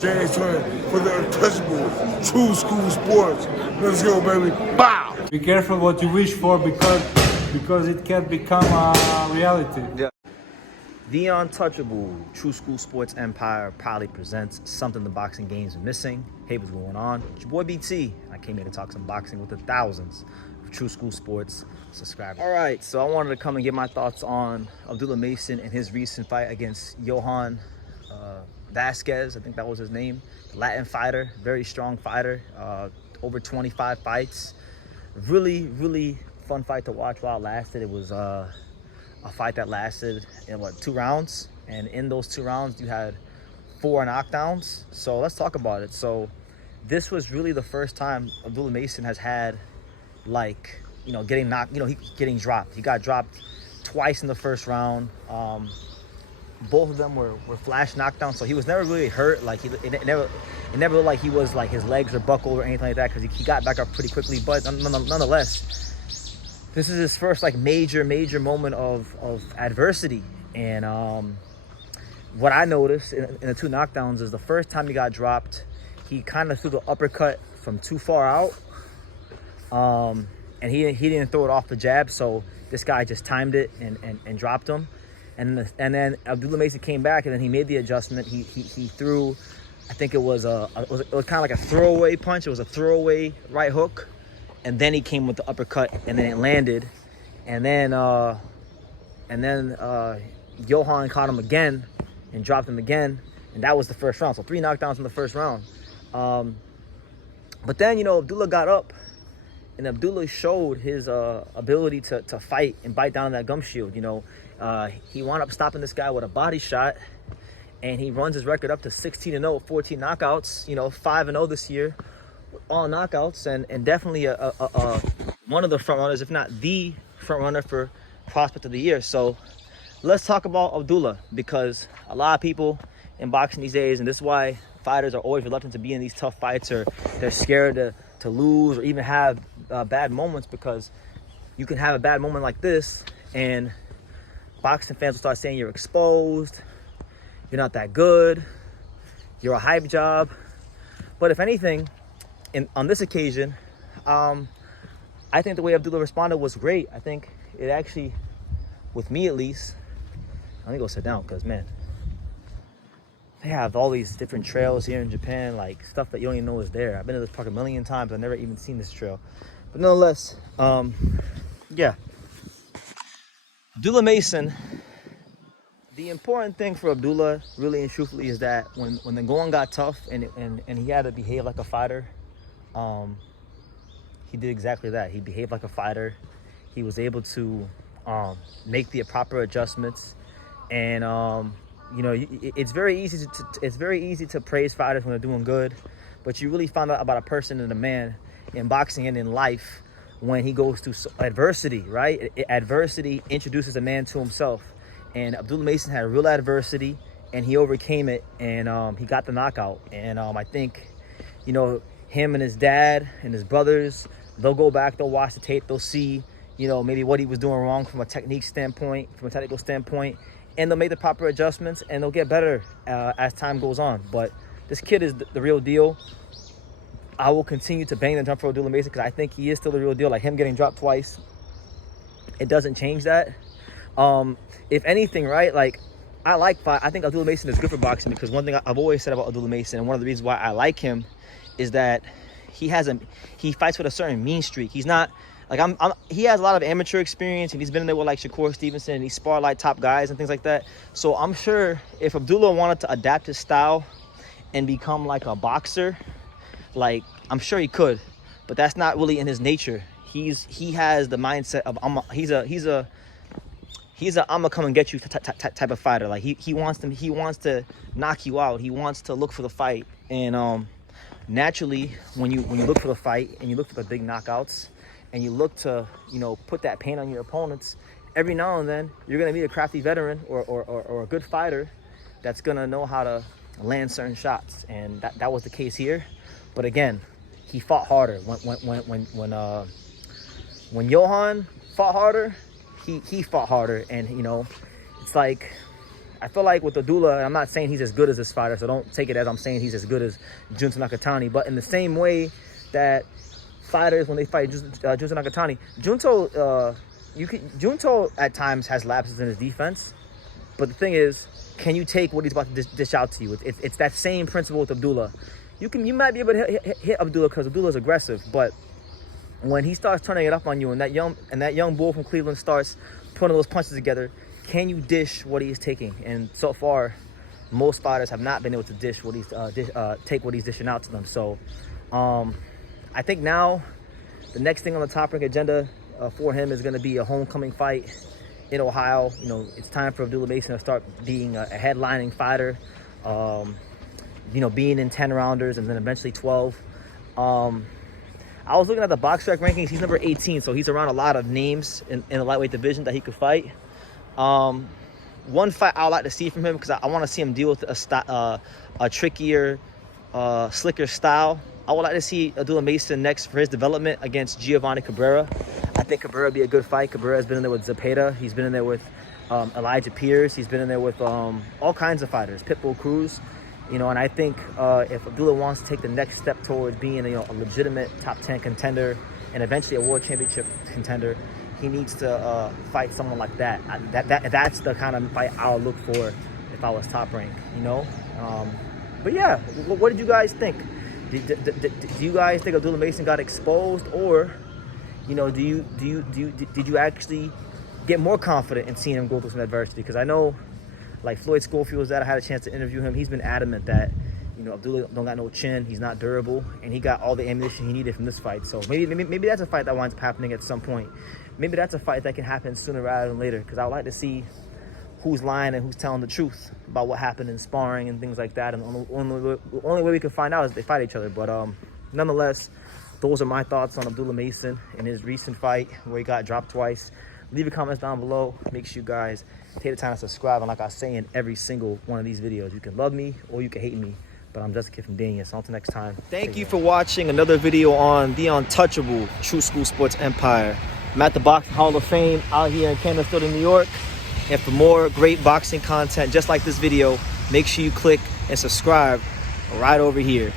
James Twin for the untouchable true school sports. Let's go, baby. Bow! Be careful what you wish for because it can become a reality. Yeah. The untouchable True School Sports Empire proudly presents something the boxing games are missing. Hey, what's going on? It's your boy BT. I came here to talk some boxing with the thousands of True School Sports subscribers. All right, so I wanted to come and get my thoughts on Abdullah Mason and his recent fight against Johan Vazquez. I think that was his name. Latin fighter, very strong fighter. Over 25 fights. Really fun fight to watch while it lasted. It was a fight that lasted in 2 rounds, and in those 2 rounds you had 4 knockdowns. So let's talk about it. So this was really the first time Abdullah Mason has had, like, getting knocked, getting dropped. He got dropped twice in the first round. Both of them were flash knockdowns, so he was never really hurt. Like it never looked like he was like his legs were buckled or anything like that, because he got back up pretty quickly. But nonetheless, this is his first like major moment of adversity. And what I noticed in the 2 knockdowns is the first time he got dropped, he kind of threw the uppercut from too far out, and he didn't throw it off the jab, so this guy just timed it and dropped him. And then Abdullah Mason came back, and then he made the adjustment. He threw, I think it was kind of like a throwaway punch. It was a throwaway right hook, and then he came with the uppercut, and then it landed. And then Johan caught him again and dropped him again, and that was the first round. So 3 knockdowns in the first round. But then Abdullah got up, and Abdullah showed his ability to fight and bite down on that gum shield. He wound up stopping this guy with a body shot, and he runs his record up to 16-0, 14 knockouts. 5-0 this year, all knockouts, and definitely one of the front runners, if not the front runner for prospect of the year. So let's talk about Abdullah, because a lot of people in boxing these days, and this is why fighters are always reluctant to be in these tough fights, or they're scared to lose or even have bad moments, because you can have a bad moment like this and boxing fans will start saying you're exposed, you're not that good, you're a hype job. But if anything, on this occasion, I think the way Abdullah responded was great. I think it actually, with me at least, let me go sit down, because man, they have all these different trails here in Japan, like stuff that you don't even know is there. I've been to this park a million times, I've never even seen this trail. But nonetheless, yeah. Abdullah Mason, the important thing for Abdullah, really and truthfully, is that when the going got tough and he had to behave like a fighter, he did exactly that. He behaved like a fighter. He was able to make the proper adjustments, and it's very easy to praise fighters when they're doing good, but you really find out about a person and a man in boxing and in life when he goes through adversity, right? Adversity introduces a man to himself. And Abdullah Mason had real adversity, and he overcame it, and he got the knockout. And I think, him and his dad and his brothers, they'll go back, they'll watch the tape, they'll see, maybe what he was doing wrong from a technical standpoint, and they'll make the proper adjustments, and they'll get better as time goes on. But this kid is the real deal. I will continue to bang the drum for Abdullah Mason, because I think he is still the real deal. Like him getting dropped twice, it doesn't change that. If anything, right, like I think Abdullah Mason is good for boxing, because one thing I've always said about Abdullah Mason, and one of the reasons why I like him, is that he fights with a certain mean streak. He's not like he has a lot of amateur experience, and he's been in there with like Shakur Stevenson, and he sparred like top guys and things like that. So I'm sure if Abdullah wanted to adapt his style and become like a boxer, like I'm sure he could, but that's not really in his nature. He has the mindset of he's a I'm gonna come and get you type of fighter. Like he wants to knock you out. He wants to look for the fight. And naturally, when you look for the fight and you look for the big knockouts and you look to put that pain on your opponents, every now and then you're gonna meet a crafty veteran or a good fighter that's gonna know how to land certain shots. And that was the case here. But again, he fought harder. When Johan fought harder, he fought harder. And it's like, I feel like with Abdullah, and I'm not saying he's as good as this fighter, so don't take it as I'm saying he's as good as Junto Nakatani. But in the same way that fighters, when they fight Junto Nakatani, Junto at times has lapses in his defense. But the thing is, can you take what he's about to dish out to you? It's that same principle with Abdullah. You might be able to hit Abdullah because Abdullah's aggressive, but when he starts turning it up on you, and that young bull from Cleveland starts putting those punches together, can you dish what he's taking? And so far, most fighters have not been able to dish what he's take what he's dishing out to them. So, I think now the next thing on the Top Rank agenda for him is going to be a homecoming fight in Ohio. You know, it's time for Abdullah Mason to start being a headlining fighter. You know, being in 10 rounders and then eventually 12. I was looking at the Box Track rankings. He's number 18, so he's around a lot of names in the lightweight division that he could fight. One fight I would like to see from him, because I want to see him deal with a trickier, slicker style. I would like to see Abdullah Mason next for his development against Giovanni Cabrera. I think Cabrera would be a good fight. Cabrera has been in there with Zepeda. He's been in there with Elijah Pierce. He's been in there with all kinds of fighters, Pitbull Cruz. You know, and I think if Abdullah wants to take the next step towards being a legitimate top 10 contender and eventually a world championship contender, he needs to fight someone like that. That's the kind of fight I would look for if I was Top Rank, you know. But yeah, what did you guys think? Do you guys think Abdullah Mason got exposed, or, you know, did you actually get more confident in seeing him go through some adversity? Because I know, like Floyd Schofield's that I had a chance to interview him. He's been adamant that, you know, Abdullah don't got no chin, he's not durable, and he got all the ammunition he needed from this fight. So maybe that's a fight that winds up happening at some point. Maybe that's a fight that can happen sooner rather than later, because I would like to see who's lying and who's telling the truth about what happened in sparring and things like that. And the only way we can find out is if they fight each other. But nonetheless, those are my thoughts on Abdullah Mason in his recent fight where he got dropped twice. Leave your comments down below. Make sure you guys take the time to subscribe. And like I say in every single one of these videos, you can love me or you can hate me, but I'm just a kid from Dania. So until next time. Thank you for watching another video on the untouchable True School Sports Empire. I'm at the Boxing Hall of Fame out here in Canterbury, New York. And for more great boxing content just like this video, make sure you click and subscribe right over here.